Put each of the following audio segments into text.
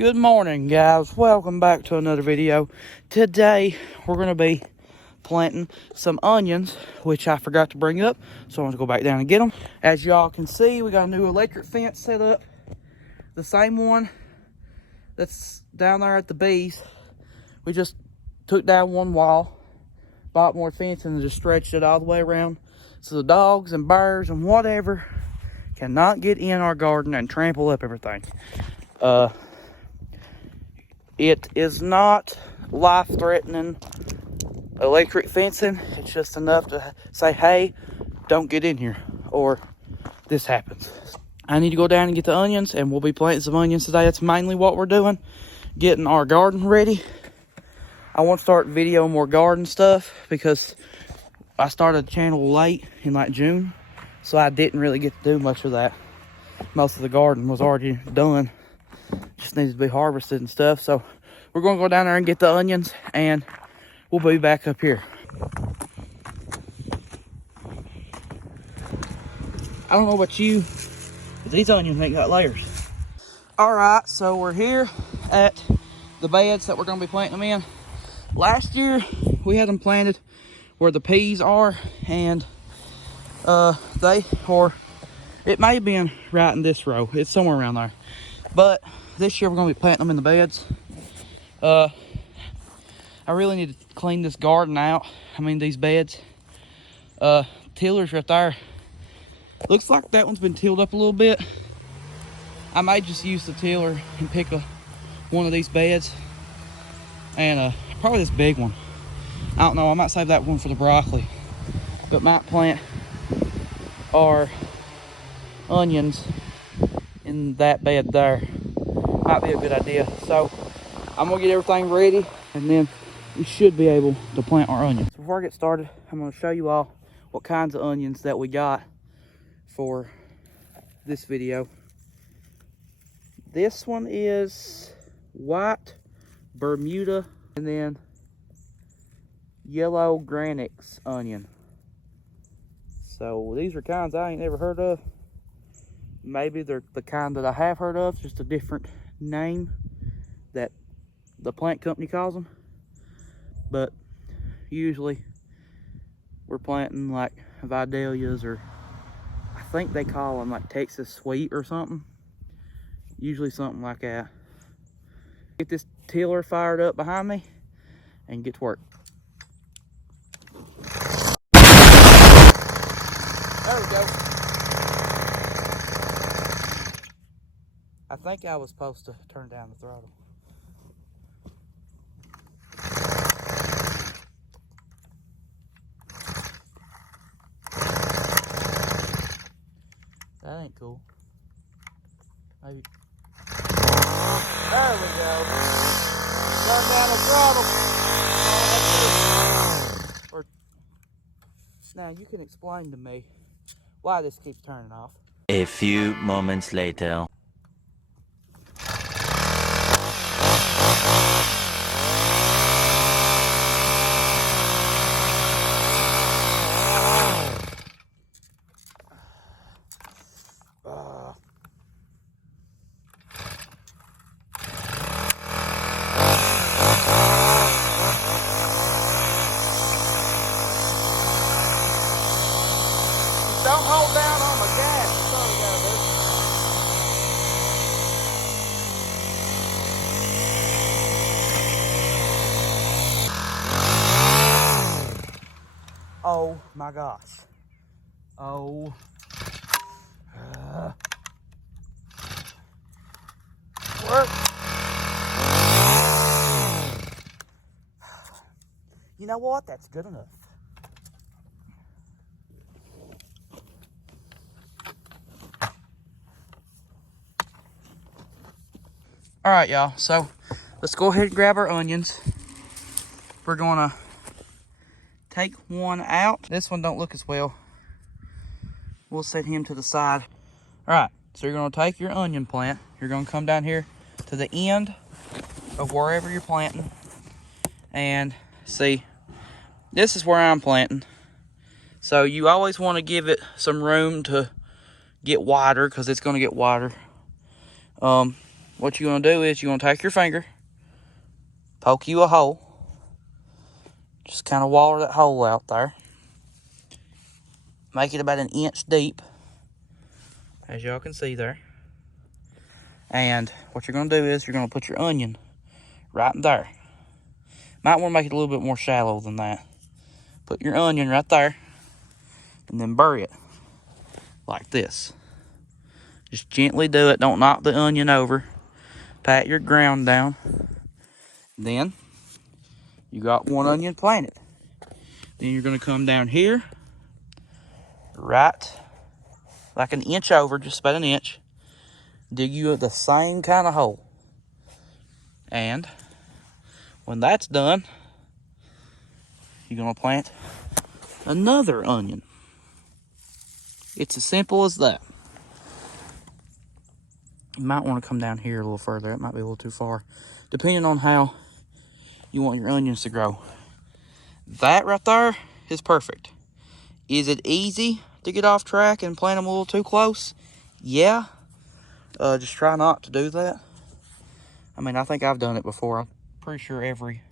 Good morning, guys. Welcome back to another video. Today we're going to be planting some onions, which I forgot to bring up, so I'm going to go back down and get them. As y'all can see, we got a new electric fence set up, the same one that's down there at the bees. We just took down one wall, bought more fence, and just stretched it all the way around so the dogs and birds and whatever cannot get in our garden and trample up everything. It is not life-threatening electric fencing. It's just enough to say, hey, don't get in here, or this happens. I need to go down and get the onions, and we'll be planting some onions today. That's mainly what we're doing, getting our garden ready. I want to start videoing more garden stuff because I started the channel late in like June, so I didn't really get to do much of that. Most of the garden was already done. Just needs to be harvested and stuff. So we're going to go down there and get the onions, and we'll be back up here. I don't know about you, but these onions ain't got layers. All right, so we're here at the beds that we're going to be planting them in. Last year we had them planted where the peas are, and it may have been right in this row. It's somewhere around there. But this year we're going to be planting them in the beds. I really need to clean this garden out. I mean, these beds. Tillers right there. Looks like that one's been tilled up a little bit. I might just use the tiller and pick one of these beds. And probably this big one. I don't know, I might save that one for the broccoli. But might plant our onions in that bed there. Might be a good idea. So I'm gonna get everything ready, and then we should be able to plant our onions. Before I get started, I'm gonna show you all what kinds of onions that we got for this video. This one is white Bermuda, and then yellow Granix onion. So these are kinds I ain't never heard of. Maybe they're the kind that I have heard of, just a different name that the plant company calls them. But usually we're planting like Vidalias, or I think they call them like Texas Sweet or something. Usually something like that. Get this tiller fired up behind me and get to work. There we go. I think I was supposed to turn down the throttle. That ain't cool. Maybe. There we go. Turn down the throttle. Or now you can explain to me why this keeps turning off. A few moments later. Don't hold down on my gas. That's all you gotta do. Oh my gosh. Oh. Work. You know what? That's good enough. All right, y'all, so let's go ahead and grab our onions. We're gonna take one out. This one don't look as well. We'll set him to the side. All right, so you're gonna take your onion plant. You're gonna come down here to the end of wherever you're planting. And see, this is where I'm planting. So you always wanna give it some room to get wider, because it's gonna get wider. what you're going to do is you're going to take your finger, poke you a hole, just kind of water that hole out there. Make it about an inch deep, as y'all can see there. And what you're going to do is you're going to put your onion right in there. Might want to make it a little bit more shallow than that. Put your onion right there, and then bury it like this. Just gently do it. Don't knock the onion over. Pat your ground down. Then you got one onion planted. Then you're going to come down here, right like an inch over, just about an inch. Dig you the same kind of hole. And when that's done, you're going to plant another onion. It's as simple as that. You might want to come down here a little further. It might be a little too far, depending on how you want your onions to grow. That right there is perfect. Is it easy to get off track and plant them a little too close? Yeah. Just try not to do that. I mean, I think I've done it before. I'm pretty sure every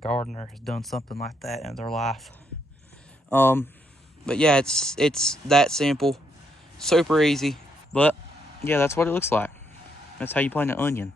gardener has done something like that in their life. But yeah, it's that simple, super easy. But yeah, that's what it looks like. That's how you plant an onion.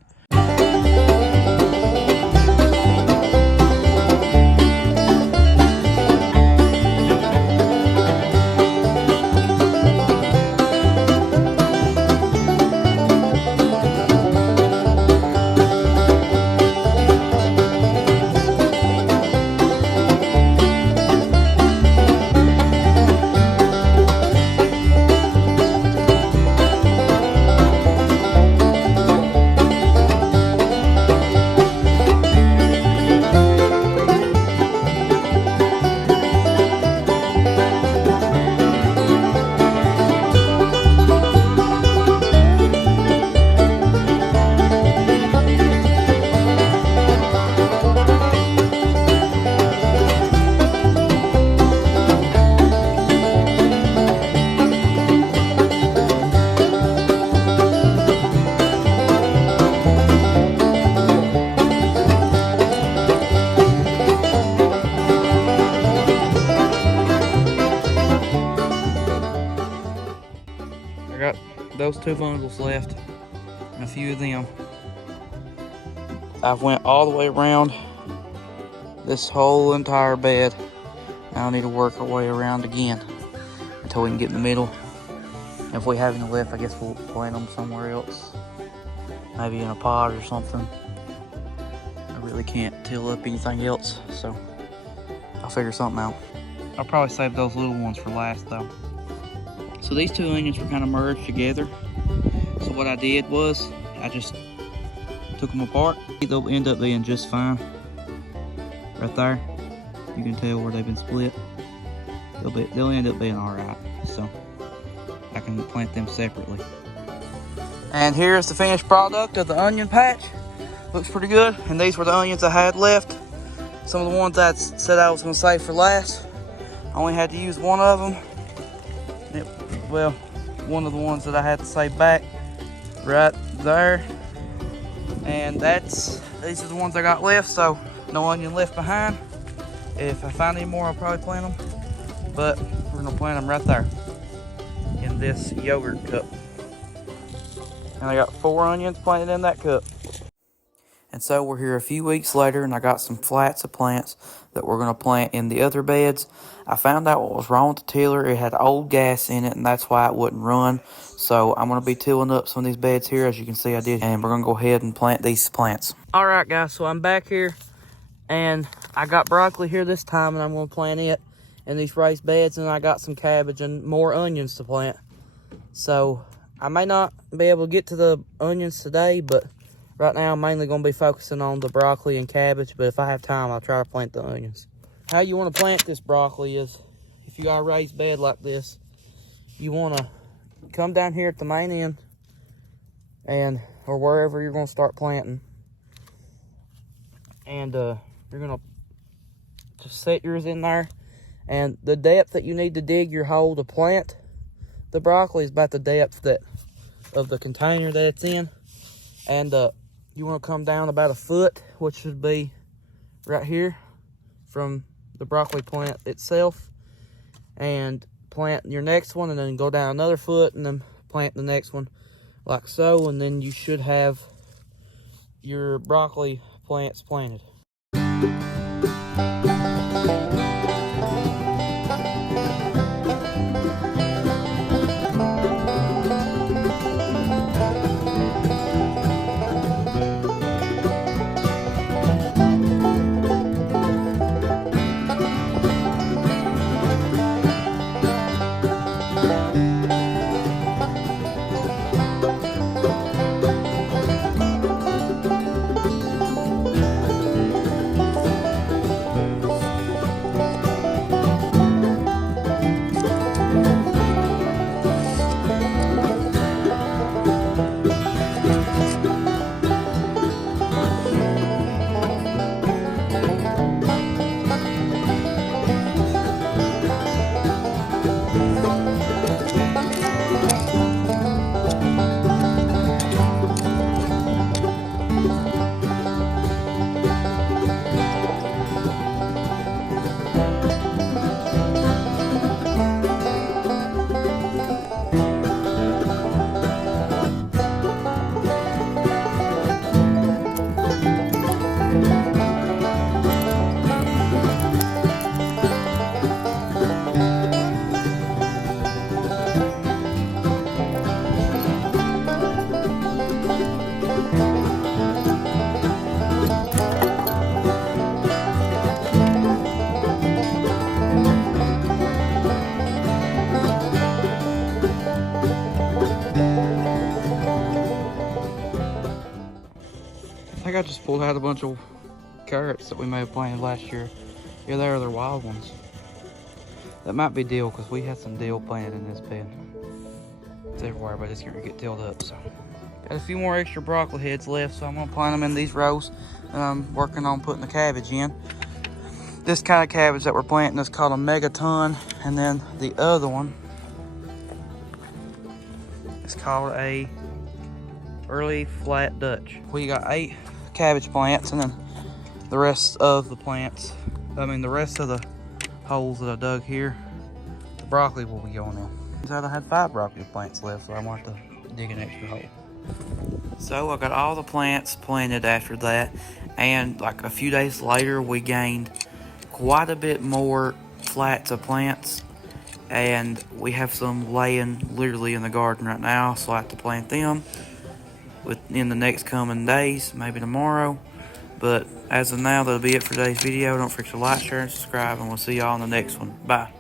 I got those 2 bundles left and a few of them. I've went all the way around this whole entire bed. Now I need to work our way around again until we can get in the middle. If we have any left, I guess we'll plant them somewhere else. Maybe in a pot or something. I really can't till up anything else, so I'll figure something out. I'll probably save those little ones for last though. So these 2 onions were kind of merged together. So what I did was I just took them apart. They'll end up being just fine. Right there, you can tell where they've been split. They'll end up being all right. So I can plant them separately. And here's the finished product of the onion patch. Looks pretty good. And these were the onions I had left. Some of the ones I said I was going to save for last. I only had to use one of them. Well, one of the ones that I had to save back right there. And these are the ones I got left, so no onion left behind. If I find any more, I'll probably plant them. But we're gonna plant them right there in this yogurt cup. And I got 4 onions planted in that cup. And so we're here a few weeks later, and I got some flats of plants that we're going to plant in the other beds. I found out what was wrong with the tiller. It had old gas in it, and that's why it wouldn't run. So I'm going to be tilling up some of these beds here, as you can see I did. And we're going to go ahead and plant these plants. All right, guys, so I'm back here, and I got broccoli here this time, and I'm going to plant it in these raised beds. And I got some cabbage and more onions to plant. So I may not be able to get to the onions today, but right now, I'm mainly going to be focusing on the broccoli and cabbage, but if I have time, I'll try to plant the onions. How you want to plant this broccoli is, if you got a raised bed like this, you want to come down here at the main end, or wherever you're going to start planting, and you're going to just set yours in there, and the depth that you need to dig your hole to plant the broccoli is about the depth of the container that it's in. And you want to come down about a foot, which should be right here from the broccoli plant itself, and plant your next one, and then go down another foot and then plant the next one like so, and then you should have your broccoli plants planted. I think I just pulled out a bunch of carrots that we may have planted last year. Yeah, they are, they're wild ones. That might be dill, because we had some dill planted in this bed. It's everywhere, but it's gonna get tilled up, so. Got a few more extra broccoli heads left, so I'm gonna plant them in these rows. And I'm working on putting the cabbage in. This kind of cabbage that we're planting is called a megaton, and then the other one is called a early flat Dutch. We got 8 cabbage plants, and then the rest of the plants, the rest of the holes that I dug here, the broccoli will be going in. So I had 5 broccoli plants left, so I want to dig an extra hole. So I got all the plants planted after that, and like a few days later we gained quite a bit more flats of plants, and we have some laying literally in the garden right now, so I have to plant them within the next coming days, maybe tomorrow. But as of now, that'll be it for today's video. Don't forget to like, share, and subscribe, and we'll see y'all in the next one. Bye.